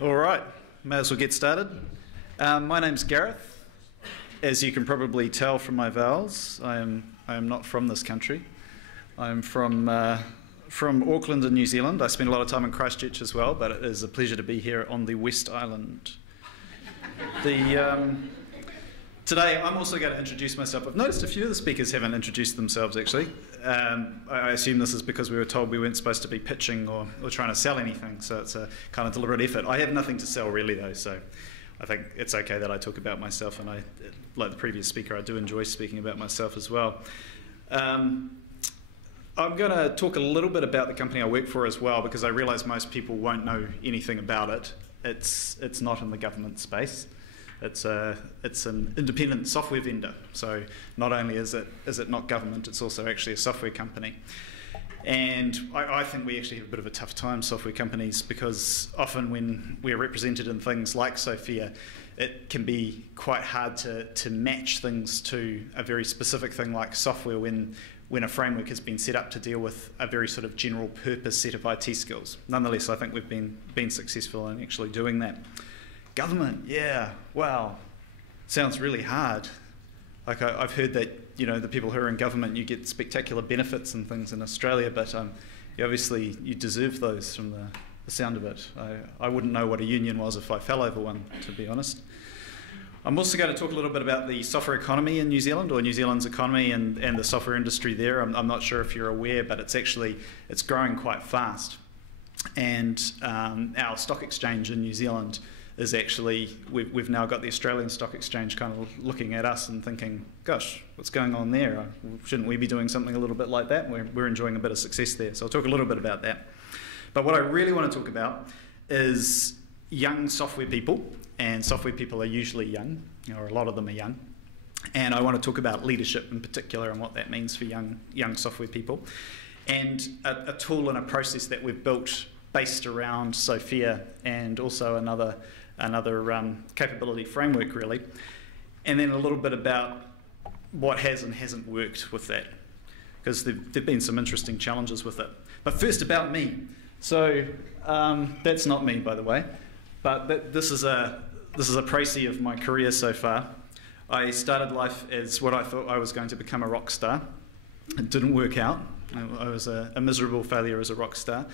All right, may as well get started. My name's Gareth. As you can probably tell from my vowels, I am not from this country. I'm from Auckland in New Zealand. I spent a lot of time in Christchurch as well, but it is a pleasure to be here on the West Island. Today I'm also going to introduce myself. I've noticed a few of the speakers haven't introduced themselves actually. I assume this is because we were told we weren't supposed to be pitching or trying to sell anything, so it's a kind of deliberate effort. I have nothing to sell really though, so I think it's okay that I talk about myself, and like the previous speaker, I do enjoy speaking about myself as well. I'm going to talk a little bit about the company I work for as well, because I realise most people won't know anything about it. It's not in the government space. It's an independent software vendor. So not only is it not government, it's also actually a software company. And I think we actually have a bit of a tough time, software companies, because often when we're represented in things like Sophia, it can be quite hard to match things to a very specific thing like software when a framework has been set up to deal with a very sort of general purpose set of IT skills. Nonetheless, I think we've been successful in actually doing that. Government, yeah, wow, sounds really hard. Like I've heard that, you know, the people who are in government, you get spectacular benefits and things in Australia, but obviously you deserve those from the sound of it. I wouldn't know what a union was if I fell over one, to be honest. I'm also going to talk a little bit about the software economy in New Zealand, or New Zealand's economy and the software industry there. I'm not sure if you're aware, but it's growing quite fast. And our stock exchange in New Zealand is actually, we've now got the Australian Stock Exchange kind of looking at us and thinking, gosh, what's going on there? Shouldn't we be doing something a little bit like that? We're enjoying a bit of success there. So I'll talk a little bit about that. But what I really want to talk about is young software people, and software people are usually young, or a lot of them are young. And I want to talk about leadership in particular and what that means for young software people. And a tool and a process that we've built based around Sophia, and also another capability framework really, and then a little bit about what has and hasn't worked with that, because there've been some interesting challenges with it. But first, about me. So that's not me, by the way, but this is a précis of my career so far. I started life as what I thought I was going to become a rock star. It didn't work out. I was a miserable failure as a rock star.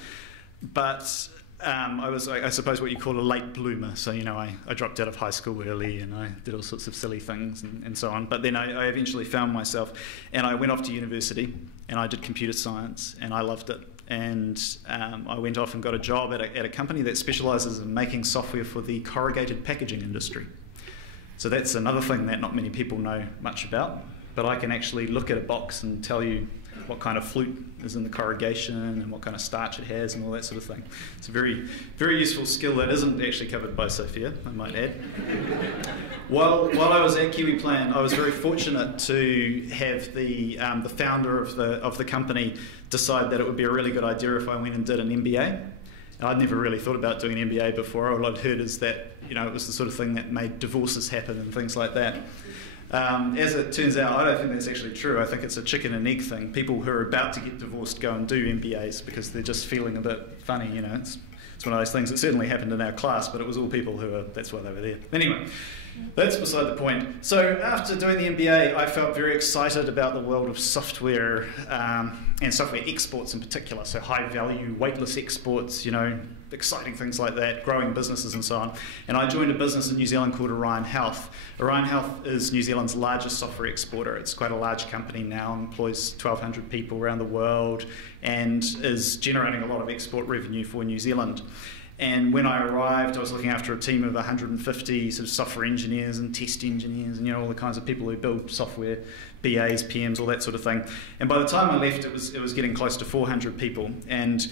But I was, I suppose, what you call a late bloomer. So, you know, I dropped out of high school early, and I did all sorts of silly things and so on. But then I eventually found myself, and I went off to university, and I did computer science, and I loved it. And I went off and got a job at a company that specialises in making software for the corrugated packaging industry. So that's another thing that not many people know much about. But I can actually look at a box and tell you what kind of flute is in the corrugation and what kind of starch it has and all that sort of thing. It's a very, very useful skill that isn't actually covered by Sophia, I might add. While I was at KiwiPlan, I was very fortunate to have the founder of the company decide that it would be a really good idea if I went and did an MBA. And I'd never really thought about doing an MBA before. All I'd heard is that, you know, it was the sort of thing that made divorces happen and things like that. As it turns out, I don't think that's actually true. I think it's a chicken and egg thing. People who are about to get divorced go and do MBAs because they're just feeling a bit funny, you know. It's one of those things that certainly happened in our class, but it was all people that's why they were there. Anyway, that's beside the point. So after doing the MBA, I felt very excited about the world of software and software exports in particular. So high value, weightless exports, you know, exciting things like that, growing businesses and so on. And I joined a business in New Zealand called Orion Health. Orion Health is New Zealand's largest software exporter. It's quite a large company now, employs 1,200 people around the world, and is generating a lot of export revenue for New Zealand. And when I arrived, I was looking after a team of 150 sort of software engineers and test engineers and, you know, all the kinds of people who build software, BAs, PMs, all that sort of thing. And by the time I left, it was getting close to 400 people. And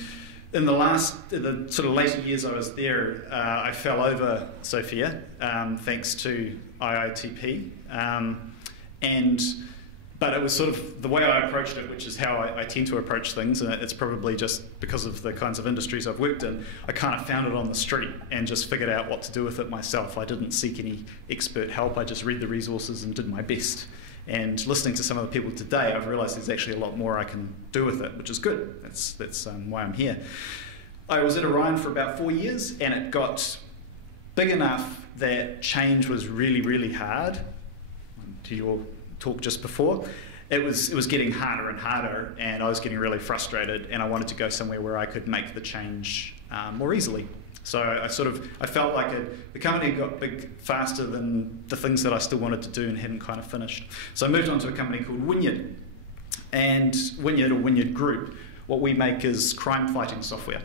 in the sort of later years I was there, I fell over Sophia, thanks to IITP. But it was sort of the way I approached it, which is how I tend to approach things, and it's probably just because of the kinds of industries I've worked in. I kind of found it on the street and just figured out what to do with it myself. I didn't seek any expert help. I just read the resources and did my best. And listening to some of the people today, I've realised there's actually a lot more I can do with it, which is good. That's why I'm here. I was at Orion for about 4 years, and it got big enough that change was really, really hard. To your talk just before, it was getting harder and harder, and I was getting really frustrated, and I wanted to go somewhere where I could make the change more easily. So I felt like the company got big faster than the things that I still wanted to do and hadn't kind of finished. So I moved on to a company called Wynyard. And Wynyard, or Wynyard Group, what we make is crime fighting software.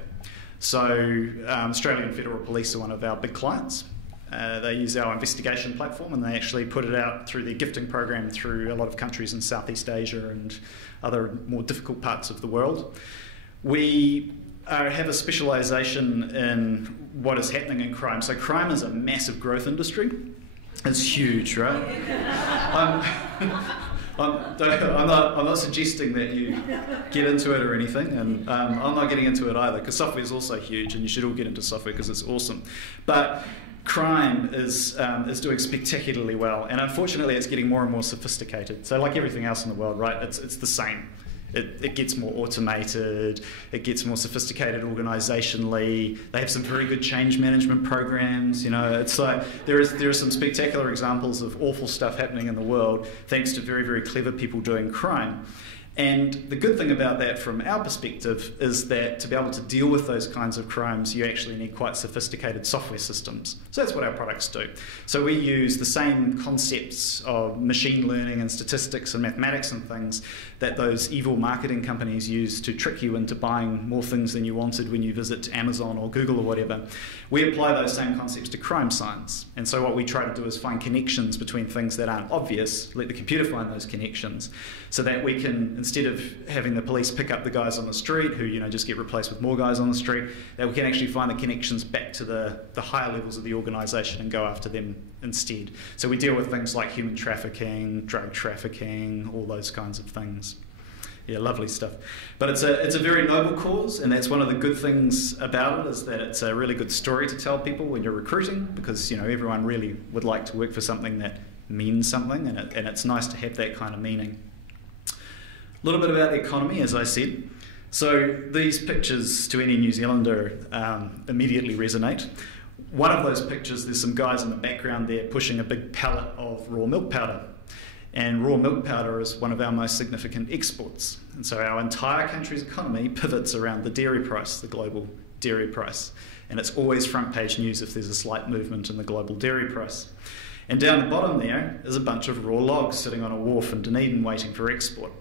So Australian Federal Police are one of our big clients. They use our investigation platform, and they actually put it out through their gifting program through a lot of countries in Southeast Asia and other more difficult parts of the world. We have a specialisation in what is happening in crime. So crime is a massive growth industry. It's huge, right? I'm not suggesting that you get into it or anything, and I'm not getting into it either, because software is also huge, and you should all get into software because it's awesome. But crime is doing spectacularly well, and unfortunately it's getting more and more sophisticated. So like everything else in the world, right, it's the same. It gets more automated, it gets more sophisticated organisationally. They have some very good change management programs. You know, it's like there are some spectacular examples of awful stuff happening in the world thanks to very, very clever people doing crime. And the good thing about that from our perspective is that to be able to deal with those kinds of crimes, you actually need quite sophisticated software systems. So that's what our products do. So we use the same concepts of machine learning and statistics and mathematics and things that those evil marketing companies use to trick you into buying more things than you wanted when you visit Amazon or Google or whatever. We apply those same concepts to crime science. And so what we try to do is find connections between things that aren't obvious, let the computer find those connections, so that we can, instead of having the police pick up the guys on the street who, you know, just get replaced with more guys on the street, that we can actually find the connections back to the higher levels of the organisation and go after them instead. So we deal with things like human trafficking, drug trafficking, all those kinds of things. Yeah, lovely stuff. But it's a very noble cause, and that's one of the good things about it, is that it's a really good story to tell people when you're recruiting, because, you know, everyone really would like to work for something that means something, and it's nice to have that kind of meaning. A little bit about the economy, as I said. So these pictures to any New Zealander immediately resonate. One of those pictures, there's some guys in the background there pushing a big pallet of raw milk powder. And raw milk powder is one of our most significant exports. And so our entire country's economy pivots around the dairy price, the global dairy price. And it's always front page news if there's a slight movement in the global dairy price. And down the bottom there is a bunch of raw logs sitting on a wharf in Dunedin waiting for export.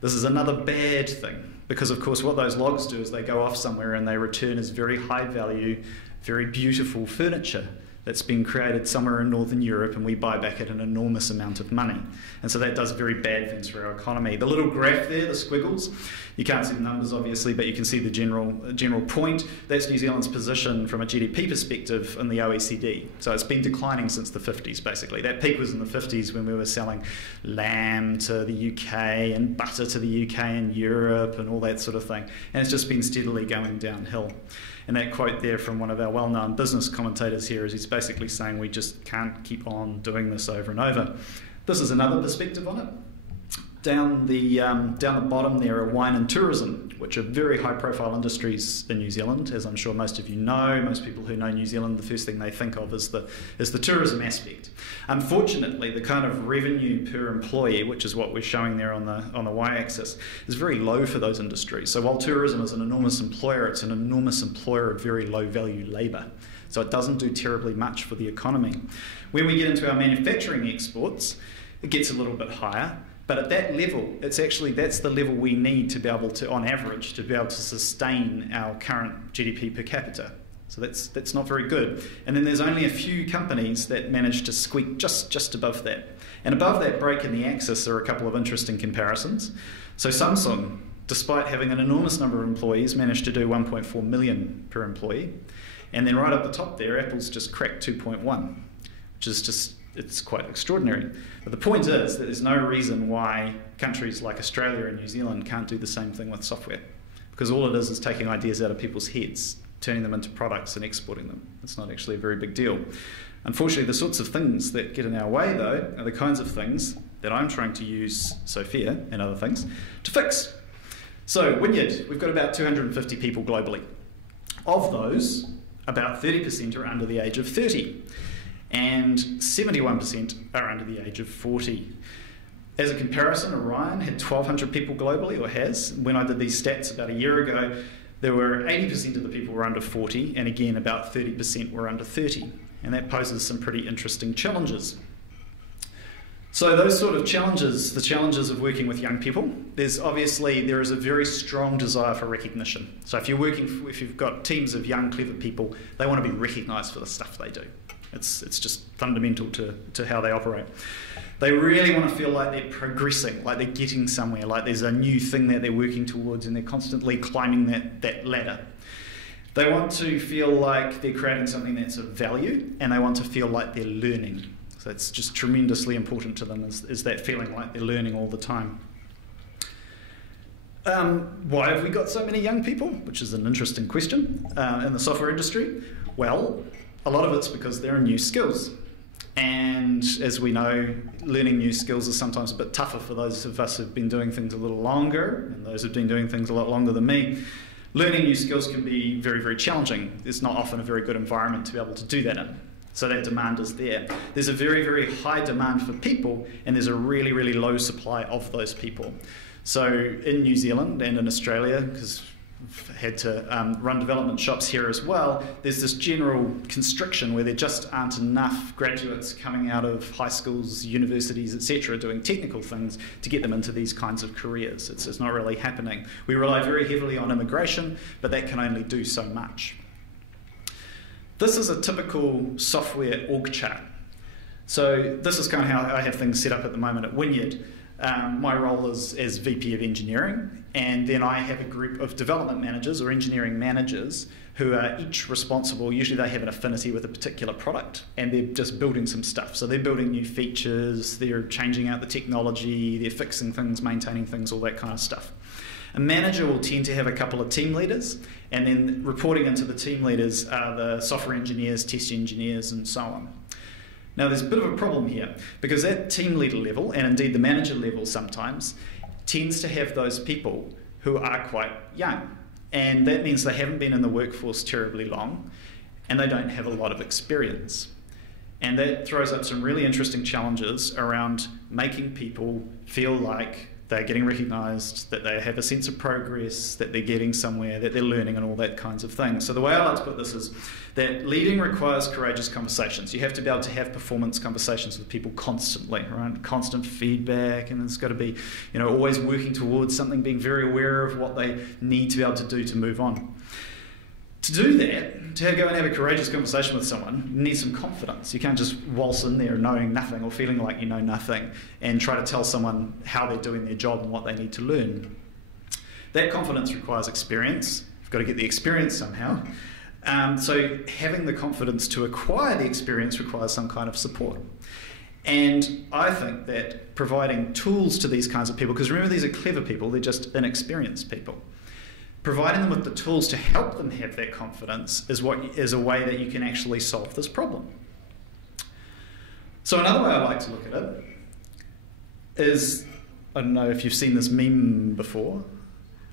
This is another bad thing, because of course what those logs do is they go off somewhere and they return as very high value, very beautiful furniture that's been created somewhere in Northern Europe, and we buy back at an enormous amount of money. And so that does very bad things for our economy. The little graph there, the squiggles, you can't see the numbers obviously, but you can see the general point. That's New Zealand's position from a GDP perspective in the OECD. So it's been declining since the 50s basically. That peak was in the 50s when we were selling lamb to the UK and butter to the UK and Europe and all that sort of thing. And it's just been steadily going downhill. And that quote there from one of our well-known business commentators here is he's basically saying we just can't keep on doing this over and over. This is another perspective on it. Down the bottom there are wine and tourism, which are very high-profile industries in New Zealand. As I'm sure most of you know, most people who know New Zealand, the first thing they think of is the tourism aspect. Unfortunately, the kind of revenue per employee, which is what we're showing there on the y-axis, is very low for those industries. So while tourism is an enormous employer, it's an enormous employer of very low-value labour. So it doesn't do terribly much for the economy. When we get into our manufacturing exports, it gets a little bit higher. But at that level, that's the level we need to be able to, on average, to be able to sustain our current GDP per capita. So that's not very good. And then there's only a few companies that manage to squeak just above that. And above that break in the axis are a couple of interesting comparisons. So Samsung, despite having an enormous number of employees, managed to do 1.4 million per employee. And then right up the top there, Apple's just cracked 2.1, which is just, it's quite extraordinary. But the point is that there's no reason why countries like Australia and New Zealand can't do the same thing with software. Because all it is taking ideas out of people's heads, turning them into products and exporting them. It's not actually a very big deal. Unfortunately, the sorts of things that get in our way, though, are the kinds of things that I'm trying to use Sophia and other things to fix. So, Wynyard, we've got about 250 people globally. Of those, About 30% are under the age of 30, and 71% are under the age of 40. As a comparison, Orion had 1,200 people globally, or has. When I did these stats about a year ago, there were 80% of the people were under 40, and again, about 30% were under 30. And that poses some pretty interesting challenges. So those sort of challenges, the challenges of working with young people, there is a very strong desire for recognition. So if you've got teams of young, clever people, they want to be recognised for the stuff they do. It's just fundamental to how they operate. They really want to feel like they're progressing, like they're getting somewhere, like there's a new thing that they're working towards and they're constantly climbing that ladder. They want to feel like they're creating something that's of value, and they want to feel like they're learning. So it's just tremendously important to them, is that feeling like they're learning all the time. Why have we got so many young people? Which is an interesting question in the software industry. Well, a lot of it's because there are new skills. And as we know, learning new skills is sometimes a bit tougher for those of us who've been doing things a little longer, and those who've been doing things a lot longer than me. Learning new skills can be very, very challenging. It's not often a very good environment to be able to do that in. So that demand is there. There's a very, very high demand for people, and there's a really, really low supply of those people. So in New Zealand and in Australia, because I've had to run development shops here as well, there's this general constriction where there just aren't enough graduates coming out of high schools, universities, etc., doing technical things to get them into these kinds of careers. It's not really happening. We rely very heavily on immigration, but that can only do so much. This is a typical software org chart. So this is kind of how I have things set up at the moment at Wynyard. My role is as VP of Engineering, and then I have a group of development managers or engineering managers who are each responsible. Usually they have an affinity with a particular product, and they're just building some stuff. So they're building new features, they're changing out the technology, they're fixing things, maintaining things, all that kind of stuff. A manager will tend to have a couple of team leaders, and then reporting into the team leaders are the software engineers, test engineers, and so on. Now there's a bit of a problem here, because that team leader level, and indeed the manager level sometimes, tends to have those people who are quite young. And that means they haven't been in the workforce terribly long, and they don't have a lot of experience. And that throws up some really interesting challenges around making people feel like they're getting recognised, that they have a sense of progress, that they're getting somewhere, that they're learning, and all that kinds of things. So the way I like to put this is that leading requires courageous conversations. You have to be able to have performance conversations with people constantly, right? Constant feedback, and it's got to be, always working towards something, being very aware of what they need to be able to do to move on. To do that, to go and have a courageous conversation with someone, you need some confidence. You can't just waltz in there knowing nothing or feeling like you know nothing and try to tell someone how they're doing their job and what they need to learn. That confidence requires experience. You've got to get the experience somehow. So having the confidence to acquire the experience requires some kind of support. And I think that providing tools to these kinds of people, because remember, these are clever people, they're just inexperienced people. Providing them with the tools to help them have that confidence is a way that you can actually solve this problem. So another way I like to look at it is, I don't know if you've seen this meme before.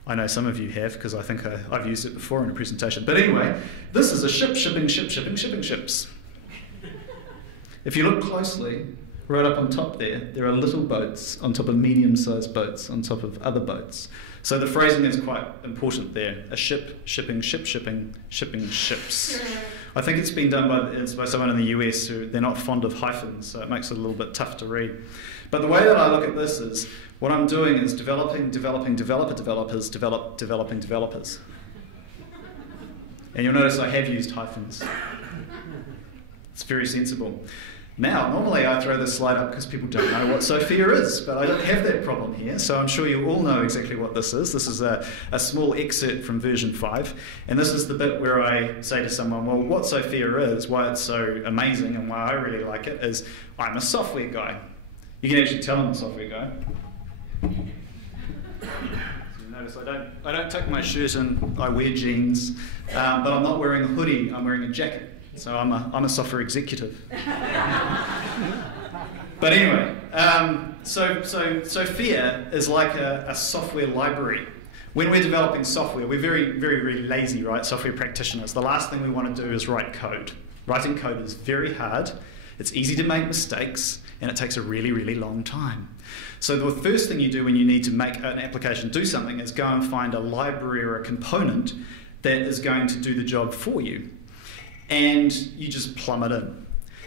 I know some of you have, because I think I've used it before in a presentation. But anyway, this is a ship shipping ships. If you look closely, right up on top there are little boats on top of medium-sized boats on top of other boats. So the phrasing is quite important there. A ship shipping shipping ships. I think it's been done by someone in the US who they're not fond of hyphens, so it makes it a little bit tough to read. But the way that I look at this is, what I'm doing is developing developers developing developers. And you'll notice I have used hyphens. It's very sensible. Now, normally I throw this slide up because people don't know what Sophia is, but I don't have that problem here, so I'm sure you all know exactly what this is. This is a small excerpt from version 5, and this is the bit where I say to someone, well, what Sophia is, why it's so amazing and why I really like it is, I'm a software guy. You can actually tell I'm a software guy. So you notice I don't tuck my shirt in, I wear jeans, but I'm not wearing a hoodie, I'm wearing a jacket. So I'm a software executive. But anyway, so Sophia is like a software library when we're developing software, we're very, very, very lazy, right? Software practitioners. The last thing we want to do is write code. Writing code is very hard. It's easy to make mistakes, and it takes a really, really long time. So the first thing you do when you need to make an application do something is go and find a library or a component that is going to do the job for you. And you just plumb it in.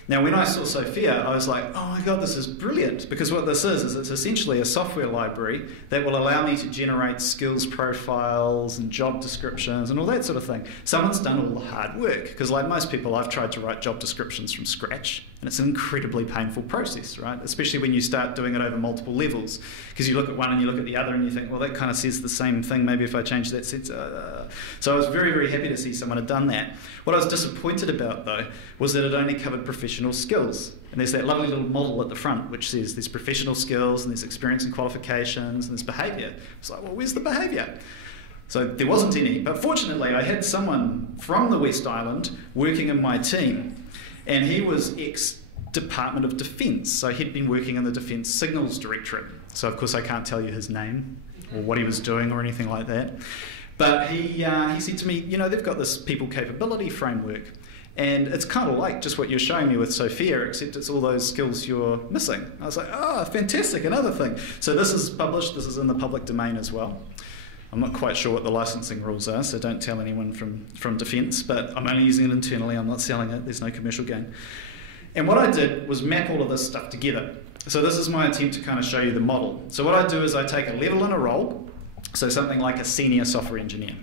Now, when I saw Sophia, I was like, oh my God, this is brilliant. Because what this is it's essentially a software library that will allow me to generate skills profiles and job descriptions and all that sort of thing. Someone's done all the hard work. Because like most people, I've tried to write job descriptions from scratch. And it's an incredibly painful process, right? Especially when you start doing it over multiple levels. Because you look at one and you look at the other and you think, well, that kind of says the same thing. Maybe if I change that sentence. So I was very, very happy to see someone had done that. What I was disappointed about, though, was that it only covered professional skills. And there's that lovely little model at the front which says there's professional skills and there's experience and qualifications and there's behaviour. It's like, well, where's the behaviour? So there wasn't any. But fortunately, I had someone from the West Island working in my team. And he was ex-Department of Defence. So he'd been working in the Defence Signals Directorate. So of course I can't tell you his name or what he was doing or anything like that. But he said to me, you know, they've got this people capability framework. And it's kind of like just what you're showing me with Sophia, except it's all those skills you're missing. I was like, oh, fantastic, another thing. So this is published, this is in the public domain as well. I'm not quite sure what the licensing rules are, so don't tell anyone from Defence, but I'm only using it internally, I'm not selling it, there's no commercial gain. And what I did was map all of this stuff together. So this is my attempt to kind of show you the model. So what I do is I take a level and a role, so something like a senior software engineer.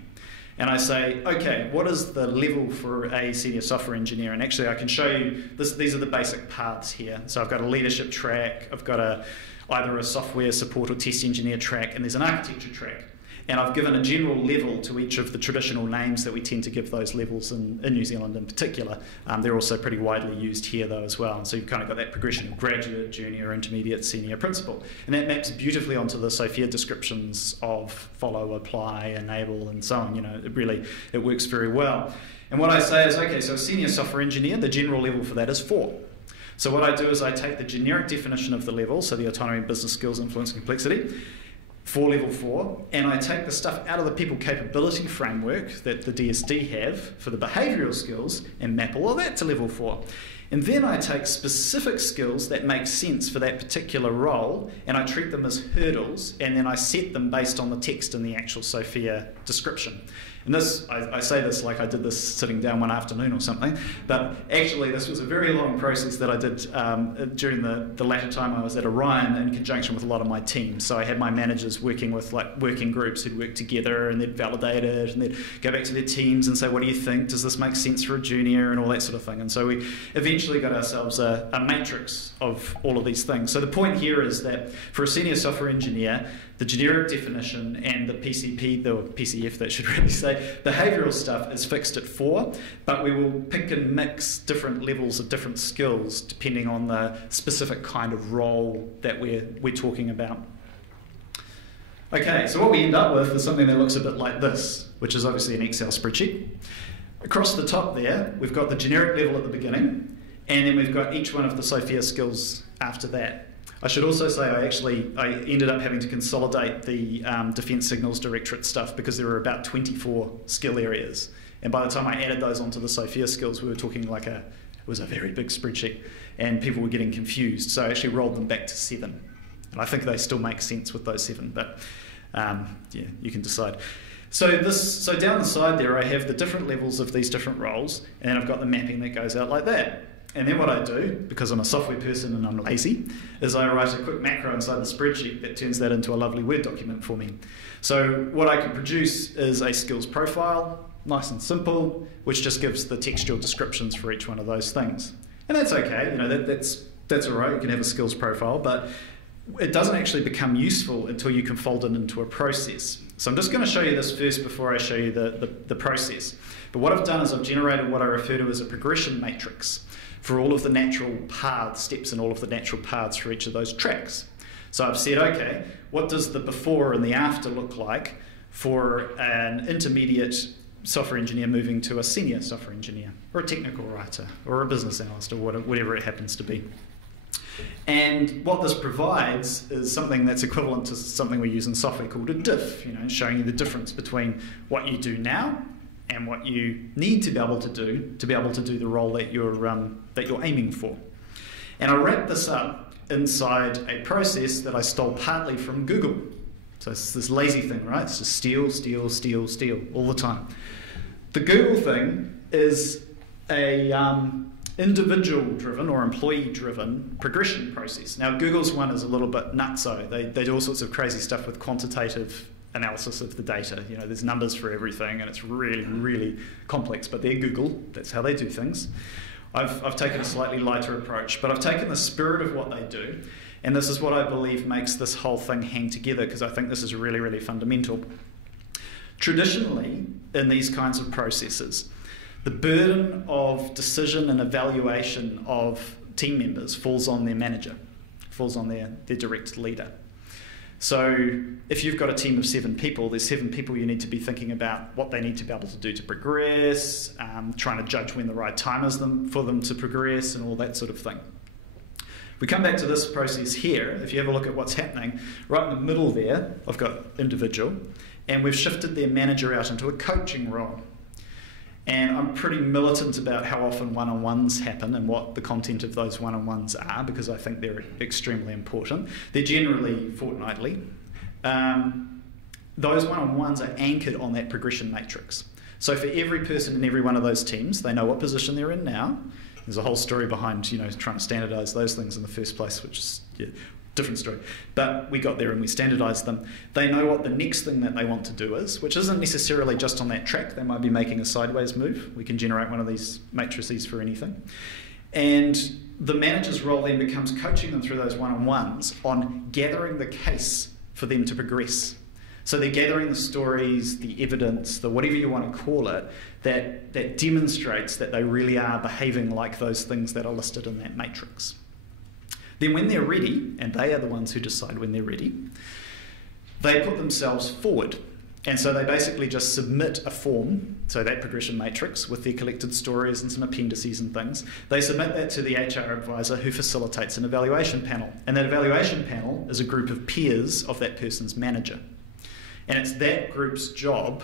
And I say, okay, what is the level for a senior software engineer? And actually I can show you, these are the basic paths here. So I've got a leadership track, I've got either a software support or test engineer track, and there's an architecture track. And I've given a general level to each of the traditional names that we tend to give those levels in New Zealand in particular. They're also pretty widely used here though as well. And so you've kind of got that progression of graduate, junior, intermediate, senior, principal. And that maps beautifully onto the Sophia descriptions of follow, apply, enable, and so on. You know, it works very well. And what I say is, okay, so a senior software engineer, the general level for that is 4. So what I do is I take the generic definition of the level, so the autonomy, business skills, influence, and complexity, for level 4, and I take the stuff out of the people capability framework that the DSD have for the behavioural skills and map all of that to level 4. And then I take specific skills that make sense for that particular role and I treat them as hurdles, and then I set them based on the text in the actual Sophia description. And this, I say this like I did this sitting down one afternoon or something, but actually this was a very long process that I did during the latter time I was at Orion in conjunction with a lot of my team. So I had my managers working with like working groups who'd work together and they'd validate it and they'd go back to their teams and say, what do you think? Does this make sense for a junior? And all that sort of thing. And so we eventually got ourselves a matrix of all of these things. So the point here is that for a senior software engineer, the generic definition and the PCP, the PCF that should really say, behavioural stuff is fixed at 4, but we will pick and mix different levels of different skills depending on the specific kind of role that we're talking about. Okay, so what we end up with is something that looks a bit like this, which is obviously an Excel spreadsheet. Across the top there, we've got the generic level at the beginning, and then we've got each one of the Sophia skills after that. I should also say I ended up having to consolidate the Defence Signals Directorate stuff because there were about 24 skill areas. And by the time I added those onto the Sophia skills, we were talking like it was a very big spreadsheet and people were getting confused. So I actually rolled them back to 7. And I think they still make sense with those 7, but yeah, you can decide. So down the side there, I have the different levels of these different roles, and I've got the mapping that goes out like that. And then what I do, because I'm a software person and I'm lazy, is I write a quick macro inside the spreadsheet that turns that into a lovely Word document for me. So what I can produce is a skills profile, nice and simple, which just gives the textual descriptions for each one of those things. And that's okay, you know, that's all right, you can have a skills profile, but it doesn't actually become useful until you can fold it into a process. So I'm just going to show you this first before I show you the process. But what I've done is I've generated what I refer to as a progression matrix for all of the natural paths, steps in all of the natural paths for each of those tracks. So I've said, okay, what does the before and the after look like for an intermediate software engineer moving to a senior software engineer, or a technical writer, or a business analyst, or whatever it happens to be. And what this provides is something that's equivalent to something we use in software called a diff, showing you the difference between what you do now and what you need to be able to do the role that you're aiming for. And I wrapped this up inside a process that I stole partly from Google. So it's this lazy thing, right? It's just steal, steal, steal, steal all the time. The Google thing is a individual-driven or employee-driven progression process. Now, Google's one is a little bit nutso. They do all sorts of crazy stuff with quantitative analysis of the data. There's numbers for everything, and it's really, really complex. But they're Google. That's how they do things. I've taken a slightly lighter approach, but I've taken the spirit of what they do, and this is what I believe makes this whole thing hang together, because I think this is really, really fundamental. Traditionally, in these kinds of processes, the burden of decision and evaluation of team members falls on their manager, falls on their direct leader. So if you've got a team of 7 people, there's 7 people you need to be thinking about what they need to be able to do to progress, trying to judge when the right time is for them to progress and all that sort of thing. We come back to this process here. If you have a look at what's happening, right in the middle there, I've got individual, and we've shifted their manager out into a coaching role. And I'm pretty militant about how often one-on-ones happen and what the content of those one-on-ones are, because I think they're extremely important. They're generally fortnightly. Those one-on-ones are anchored on that progression matrix. So for every person in every one of those teams, they know what position they're in now. There's a whole story behind trying to standardise those things in the first place, which is different story. But we got there and we standardised them. They know what the next thing that they want to do is, which isn't necessarily just on that track. They might be making a sideways move. We can generate one of these matrices for anything. And the manager's role then becomes coaching them through those one-on-ones on gathering the case for them to progress. So they're gathering the stories, the evidence, the whatever you want to call it, that demonstrates that they really are behaving like those things that are listed in that matrix. Then when they're ready, and they are the ones who decide when they're ready, they put themselves forward. And so they basically just submit a form, so that progression matrix with their collected stories and some appendices and things. They submit that to the HR advisor who facilitates an evaluation panel. And that evaluation panel is a group of peers of that person's manager. And it's that group's job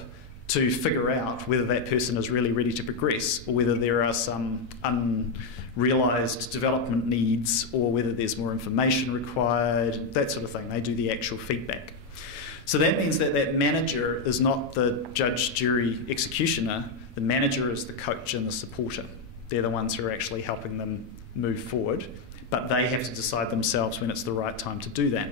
to figure out whether that person is really ready to progress, or whether there are some unrealised development needs, or whether there's more information required, that sort of thing. They do the actual feedback. So that means that that manager is not the judge, jury, executioner. The manager is the coach and the supporter. They're the ones who are actually helping them move forward, but they have to decide themselves when it's the right time to do that.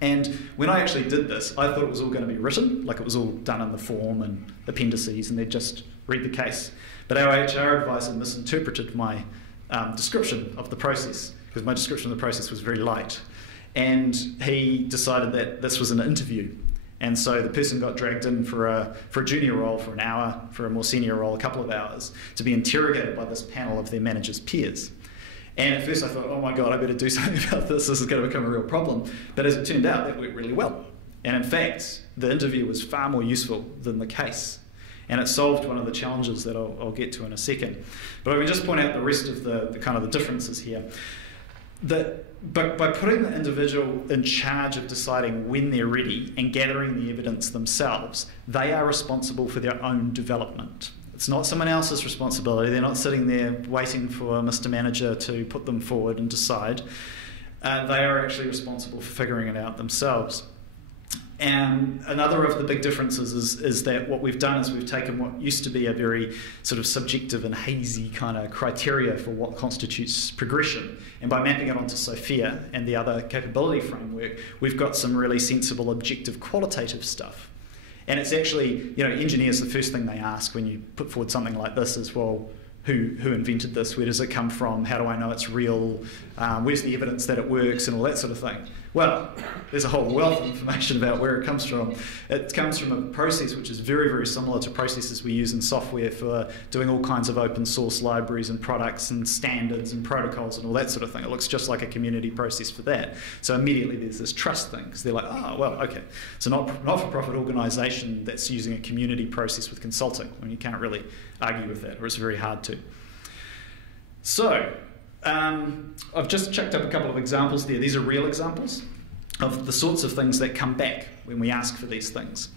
And when I actually did this, I thought it was all going to be written, like it was all done in the form and appendices, and they'd just read the case. But our HR advisor misinterpreted my description of the process, because my description of the process was very light. And he decided that this was an interview. And so the person got dragged in for a junior role for an hour, for a more senior role a couple of hours, to be interrogated by this panel of their manager's peers. And at first I thought, oh my God, I better do something about this. This is going to become a real problem. But as it turned out, that went really well. And in fact, the interview was far more useful than the case. And it solved one of the challenges that I'll get to in a second. But I can just point out the rest of the kind of the differences here. But by putting the individual in charge of deciding when they're ready and gathering the evidence themselves, they are responsible for their own development. It's not someone else's responsibility. They're not sitting there waiting for Mr. Manager to put them forward and decide. They are actually responsible for figuring it out themselves. And another of the big differences is that what we've done is we've taken what used to be a very sort of subjective and hazy kind of criteria for what constitutes progression. And by mapping it onto Sophia and the other capability framework, we've got some really sensible, objective, qualitative stuff. And it's actually, engineers, the first thing they ask when you put forward something like this is, well, who invented this? Where does it come from? How do I know it's real? Where's the evidence that it works and all that sort of thing? Well, there's a whole wealth of information about where it comes from. It comes from a process which is very, very similar to processes we use in software for doing all kinds of open source libraries and products and standards and protocols and all that sort of thing. It looks just like a community process for that. So immediately there's this trust thing, because they're like, oh, well, okay. It's a not-for-profit organisation that's using a community process with consulting. I mean, you can't really argue with that, or it's very hard to. So I've just checked up a couple of examples there. These are real examples of the sorts of things that come back when we ask for these things.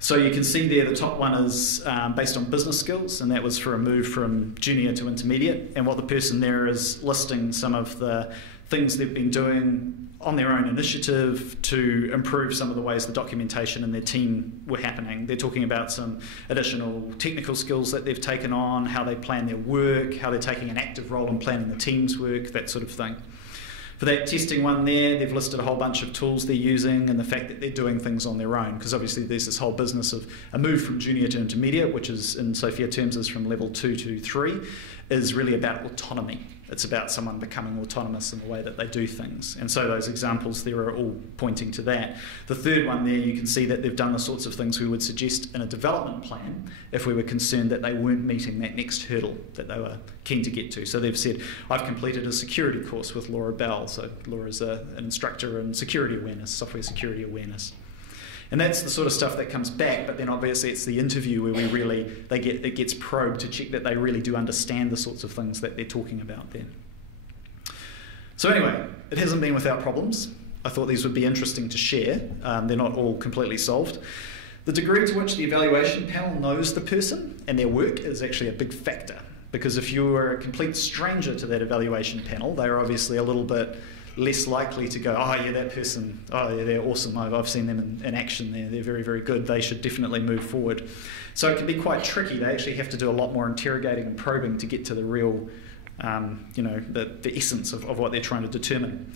So you can see there the top one is based on business skills, and that was for a move from junior to intermediate. And what the person there is listing some of the things they've been doing on their own initiative to improve some of the ways the documentation in their team were happening. They're talking about some additional technical skills that they've taken on, how they plan their work, how they're taking an active role in planning the team's work, that sort of thing. For that testing one there, they've listed a whole bunch of tools they're using and the fact that they're doing things on their own, because obviously there's this whole business of a move from junior to intermediate, which is in Sophia terms is from level 2 to 3, is really about autonomy. It's about someone becoming autonomous in the way that they do things. And so those examples there are all pointing to that. The third one there, you can see that they've done the sorts of things we would suggest in a development plan if we were concerned that they weren't meeting that next hurdle that they were keen to get to. So they've said, I've completed a security course with Laura Bell. So Laura's an instructor in security awareness, software security awareness. And that's the sort of stuff that comes back, but then obviously it's the interview where it gets probed to check that they really do understand the sorts of things that they're talking about there. So anyway, it hasn't been without problems. I thought these would be interesting to share. They're not all completely solved. The degree to which the evaluation panel knows the person and their work is actually a big factor, because if you are a complete stranger to that evaluation panel, they're obviously a little bit less likely to go, oh yeah, that person, oh yeah, they're awesome, I've seen them in action there, they're very, very good, they should definitely move forward. So it can be quite tricky. They actually have to do a lot more interrogating and probing to get to the real, the essence of what they're trying to determine.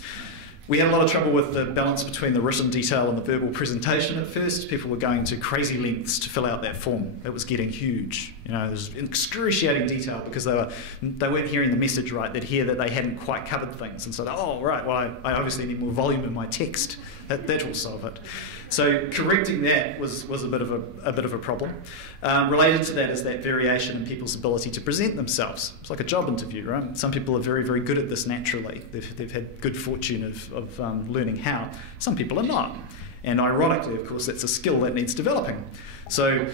We had a lot of trouble with the balance between the written detail and the verbal presentation at first. People were going to crazy lengths to fill out that form. It was getting huge. There was excruciating detail because they weren't hearing the message right. They'd hear that they hadn't quite covered things and said, oh, right, well, I obviously need more volume in my text. That will solve it. So correcting that was a bit of a problem. Related to that is that variation in people's ability to present themselves. It's like a job interview, right? Some people are very, very good at this naturally. They've had good fortune of learning how. Some people are not. And ironically, of course, that's a skill that needs developing. So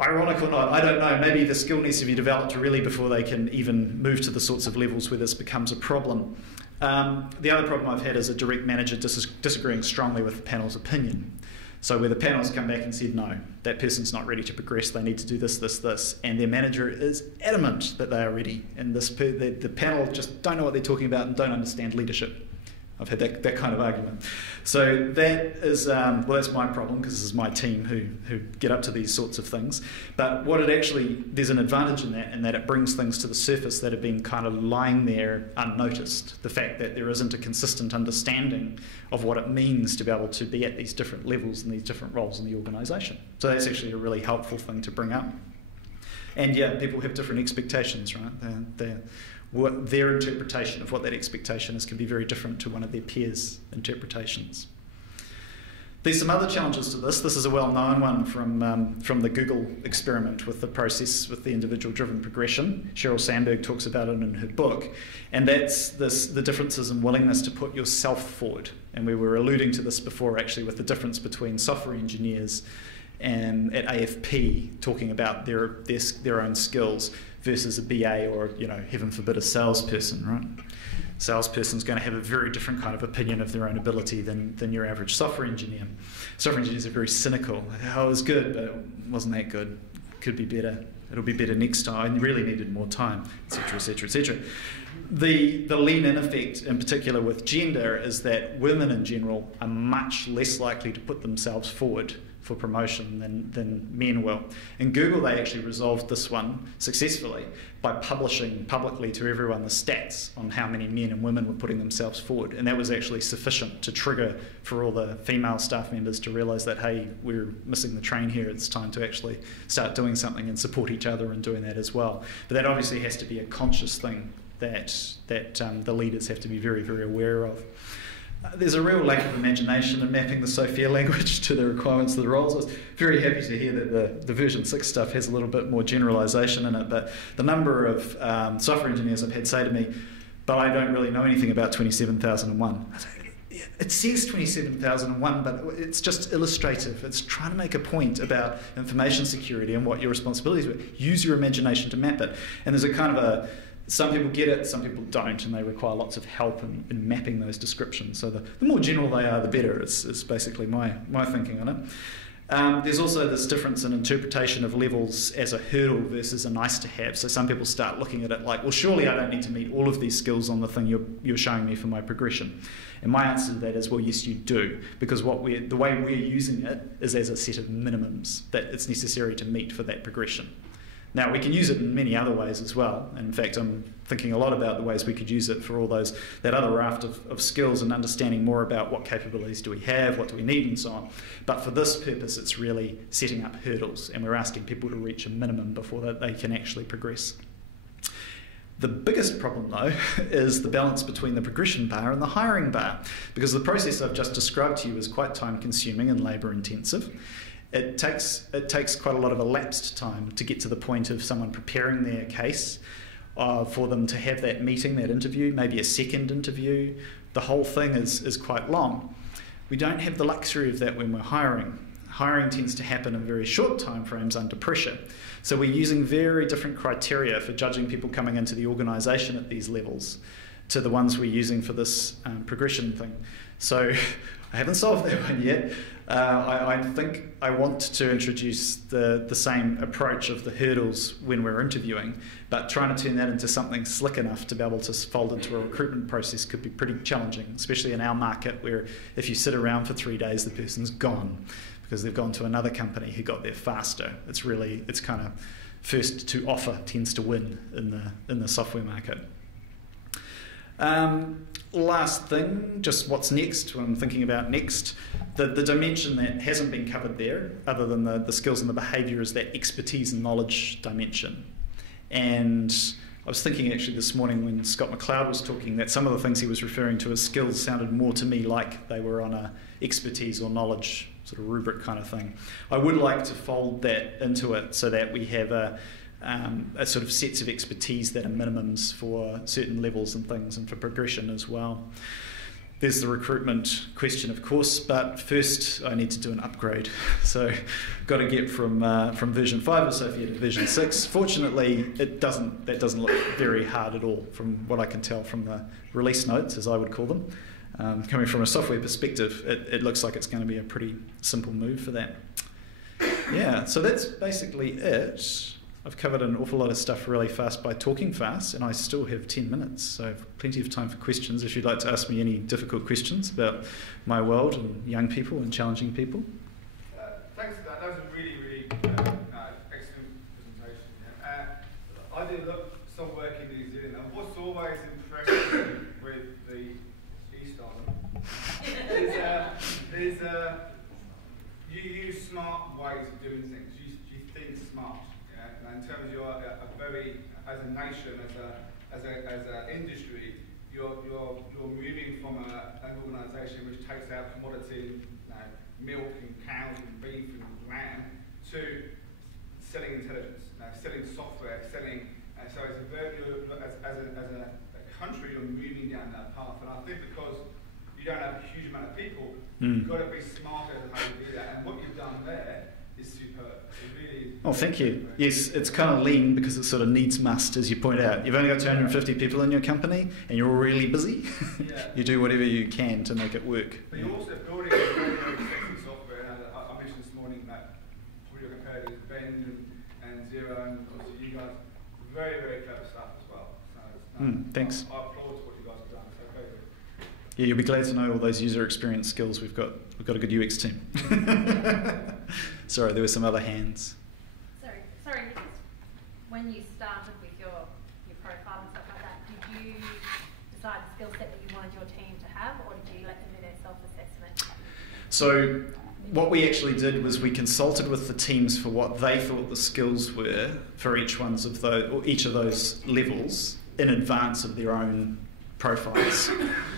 ironic or not, I don't know, maybe the skill needs to be developed really before they can even move to the sorts of levels where this becomes a problem. The other problem I've had is a direct manager disagreeing strongly with the panel's opinion. So where the panel's come back and said, no, that person's not ready to progress, they need to do this, this, this, and their manager is adamant that they are ready, and the panel just don't know what they're talking about and don't understand leadership. I've had that kind of argument. So that is, that's my problem, because this is my team who get up to these sorts of things. But there's an advantage in that it brings things to the surface that have been kind of lying there unnoticed. The fact that there isn't a consistent understanding of what it means to be able to be at these different levels and these different roles in the organisation. So that's actually a really helpful thing to bring up. And yeah, people have different expectations, right? Their interpretation of what that expectation is can be very different to one of their peers' interpretations. There's some other challenges to this. This is a well-known one from the Google experiment with the process with the individual-driven progression. Sheryl Sandberg talks about it in her book, and that's the differences in willingness to put yourself forward. And we were alluding to this before, actually, with the difference between software engineers and at AFP talking about their own skills versus a BA or, heaven forbid, a salesperson, right? Salesperson's going to have a very different kind of opinion of their own ability than your average software engineer. Software engineers are very cynical. Oh, it was good, but it wasn't that good. Could be better. It'll be better next time. I really needed more time, etc., etc., etc. The lean-in effect, in particular with gender, is that women in general are much less likely to put themselves forward for promotion than men will. In Google, they actually resolved this one successfully by publishing publicly to everyone the stats on how many men and women were putting themselves forward. And that was actually sufficient to trigger for all the female staff members to realise that, hey, we're missing the train here. It's time to actually start doing something and support each other in doing that as well. But that obviously has to be a conscious thing that the leaders have to be very, very aware of. There's a real lack of imagination in mapping the Sophia language to the requirements of the roles. I was very happy to hear that the version 6 stuff has a little bit more generalisation in it, but the number of software engineers I've had say to me, but I don't really know anything about 27001. I say, it says 27001, but it's just illustrative. It's trying to make a point about information security and what your responsibilities were. Use your imagination to map it. And there's a kind of some people get it, some people don't, and they require lots of help in mapping those descriptions. So the more general they are, the better. It's basically my thinking on it. There's also this difference in interpretation of levels as a hurdle versus a nice to have. So some people start looking at it like, well, surely I don't need to meet all of these skills on the thing you're showing me for my progression. And my answer to that is, well, yes, you do, because the way we're using it is as a set of minimums that it's necessary to meet for that progression. Now, we can use it in many other ways as well. And in fact, I'm thinking a lot about the ways we could use it for all that other raft of skills and understanding more about what capabilities do we have, what do we need, and so on. But for this purpose, it's really setting up hurdles, and we're asking people to reach a minimum before they can actually progress. The biggest problem, though, is the balance between the progression bar and the hiring bar, because the process I've just described to you is quite time-consuming and labour-intensive. It takes quite a lot of elapsed time to get to the point of someone preparing their case, for them to have that meeting, that interview, maybe a second interview. The whole thing is quite long. We don't have the luxury of that when we're hiring. Hiring tends to happen in very short time frames under pressure. So we're using very different criteria for judging people coming into the organisation at these levels to the ones we're using for this progression thing. So I haven't solved that one yet. I think I want to introduce the same approach of the hurdles when we're interviewing, but trying to turn that into something slick enough to be able to fold into a recruitment process could be pretty challenging, especially in our market where if you sit around for 3 days, the person's gone because they've gone to another company who got there faster. It's kind of first to offer tends to win in the software market. Last thing, just what's next, what I'm thinking about next. The dimension that hasn't been covered there, other than the skills and the behaviour, is that expertise and knowledge dimension. And I was thinking actually this morning when Scott McLeod was talking that some of the things he was referring to as skills sounded more to me like they were on a expertise or knowledge sort of rubric kind of thing. I would like to fold that into it so that we have a sort of sets of expertise that are minimums for certain levels and things, and for progression as well. There's the recruitment question, of course, but first I need to do an upgrade. So I've got to get from version 5 of Sophia to version 6. Fortunately, that doesn't look very hard at all from what I can tell from the release notes, as I would call them. Coming from a software perspective, it looks like it's going to be a pretty simple move for that. Yeah, so that's basically it. I've covered an awful lot of stuff really fast by talking fast, and I still have 10 minutes, so I have plenty of time for questions if you'd like to ask me any difficult questions about my world and young people and challenging people. Thanks for that. That was a really, really excellent presentation. I did some work in New Zealand, and what's always impressed me with the East Island is you use smart ways of doing things. You think smart. In terms of as a nation, as an industry, you're moving from an organisation which takes out commodity, milk and cows and beef and lamb, to selling intelligence, selling software, selling. So it's a very as a country, you're moving down that path, and I think because you don't have a huge amount of people, you've got to be smarter in how you do that. And what you've done there is superb. Oh, thank you. Yes, it's kind of lean because it sort of needs must, as you point out. You've only got 250 people in your company and you're really busy. Yeah. You do whatever you can to make it work. But you're also building a very, very sexy software. And I mentioned this morning that probably you're compared to Ben and Zero, and obviously you guys, very, very clever stuff as well. So thanks. I applaud what you guys have done. So very good. Yeah, you'll be glad to know all those user experience skills we've got. We've got a good UX team. Sorry, there were some other hands. Sorry, when you started with your profile and stuff like that, did you decide the skill set that you wanted your team to have, or did you let them do their self-assessment? So what we actually did was we consulted with the teams for what they thought the skills were for each of those levels in advance of their own profiles.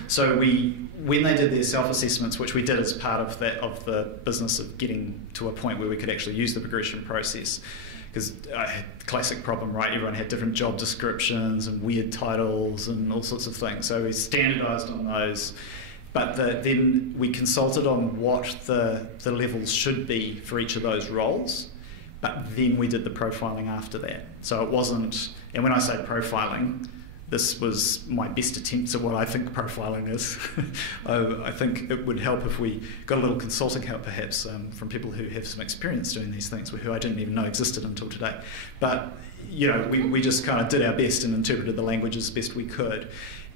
So when they did their self-assessments, which we did as part of the business of getting to a point where we could actually use the progression process, because I had the classic problem, right? Everyone had different job descriptions and weird titles and all sorts of things. So we standardised on those. But then we consulted on what the levels should be for each of those roles. But then we did the profiling after that. So it wasn't, and when I say profiling, this was my best attempts at what I think profiling is. I think it would help if we got a little consulting help perhaps from people who have some experience doing these things, who I didn't even know existed until today. But we just kind of did our best and interpreted the language as best we could.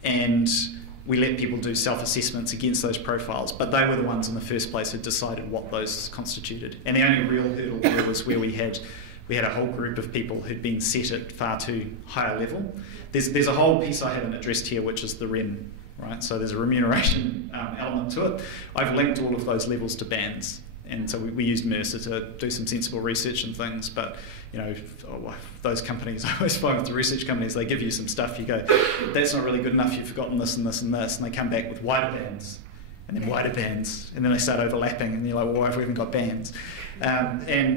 And we let people do self-assessments against those profiles, but they were the ones in the first place who decided what those constituted. And the only real hurdle there was where we had a whole group of people who'd been set at far too high a level. There's a whole piece I haven't addressed here, which is the REM, right? So there's a remuneration element to it. I've linked all of those levels to bands. And so we used Mercer to do some sensible research and things, but those companies, I always find with the research companies, they give you some stuff, you go, that's not really good enough, you've forgotten this and this and this, and they come back with wider bands, and then wider bands, and then they start overlapping, and you're like, well, why have we even got bands? Trying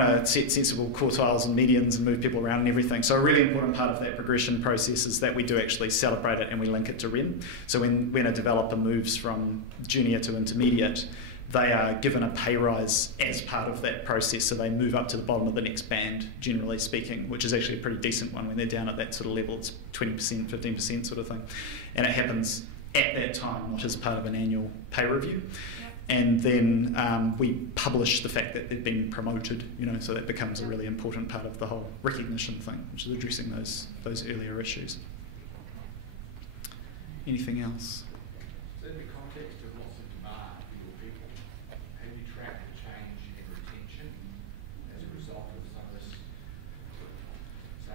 to set sensible quartiles and medians and move people around and everything. So a really important part of that progression process is that we do actually celebrate it and we link it to REM. So when a developer moves from junior to intermediate, they are given a pay rise as part of that process, so they move up to the bottom of the next band, generally speaking, which is actually a pretty decent one when they're down at that sort of level. It's 20%, 15% sort of thing. And it happens at that time, not as part of an annual pay review. Yep. And then we publish the fact that they've been promoted, so that becomes a really important part of the whole recognition thing, which is addressing those earlier issues. Anything else? In the context of lots of demand for your people, have you tracked the change in retention as a result of some of this? So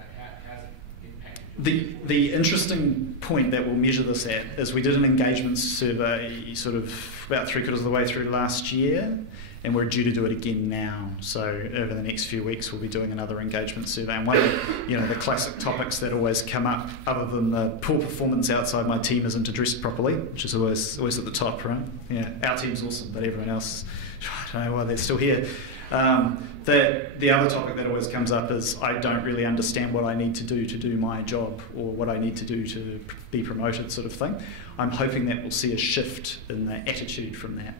how's it impacted? The interesting point that we'll measure this at is we did an engagement survey sort of about 3/4 of the way through last year, and we're due to do it again now. So over the next few weeks, we'll be doing another engagement survey. And one of the classic topics that always come up, other than the poor performance outside my team isn't addressed properly, which is always at the top, right? Yeah, our team's awesome, but everyone else, I don't know why they're still here. The other topic that always comes up is I don't really understand what I need to do my job, or what I need to do to be promoted, sort of thing. I'm hoping that we'll see a shift in the attitude from that.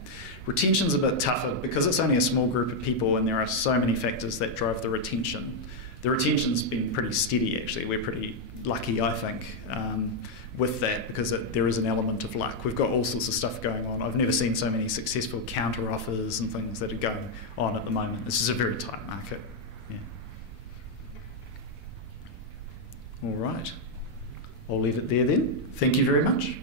Retention's a bit tougher because it's only a small group of people and there are so many factors that drive the retention. The retention's been pretty steady, actually. We're pretty lucky, I think, with that, because there is an element of luck. We've got all sorts of stuff going on. I've never seen so many successful counter offers and things that are going on at the moment. This is a very tight market. Yeah. All right. I'll leave it there then. Thank you very much.